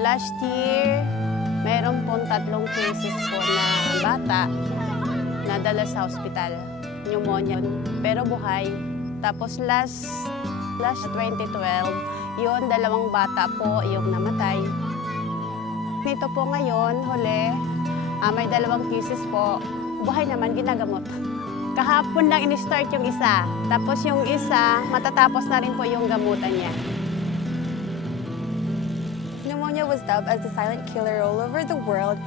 Last year, mayroon pong 3 cases po na bata na dala sa hospital. Pneumonia, pero buhay. Tapos last 2012, yun, 2 bata po yung namatay. Nito po ngayon, huli, may 2 cases po. Buhay naman, ginagamot. Kahapon lang in-start yung isa. Tapos yung isa, matatapos na rin po yung gamutan niya. Pneumonia was dubbed as the silent killer all over the world,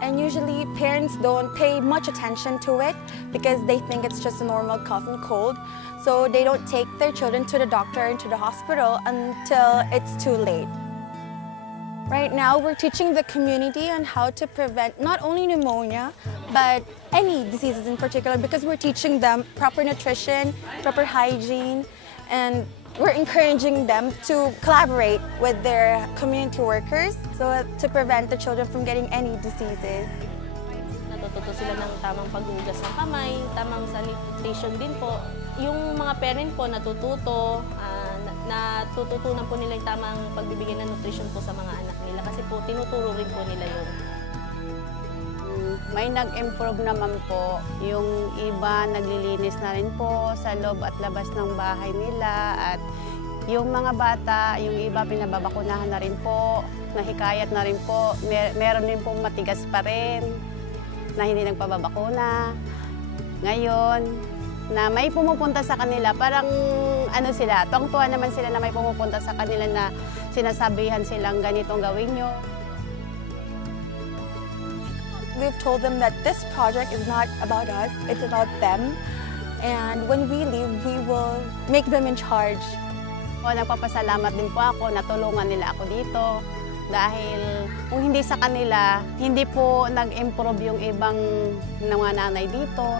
and usually parents don't pay much attention to it because they think it's just a normal cough and cold. So they don't take their children to the doctor and to the hospital until it's too late. Right now, we're teaching the community on how to prevent not only pneumonia, but any diseases in particular, because we're teaching them proper nutrition, proper hygiene, and we're encouraging them to collaborate with their community workers so to prevent the children from getting any diseases. Natututo sila ng tamang paghugas ng kamay, tamang sanitation din po. Yung mga parent po natututo, natututunan po nila yung tamang pagbibigay ng nutrition po sa mga anak nila kasi po tinuturo rin po nila yun. May nag-improve naman po. Yung iba naglilinis na rin po sa loob at labas ng bahay nila. At yung mga bata, yung iba pinababakunahan na rin po, nahikayat na rin po. Meron din po matigas pa rin na hindi nagpababakuna. Ngayon, na may pumupunta sa kanila, parang ano sila, tuwang-tuwa naman sila na may pumupunta sa kanila na sinasabihan silang ganitong gawin nyo. We've told them that this project is not about us, it's about them. And when we leave, we will make them in charge. Nagpapasalamat din po ako, natulungan nila ako dito. Dahil kung hindi sa kanila, hindi po nag-improve yung ibang mga nanay dito.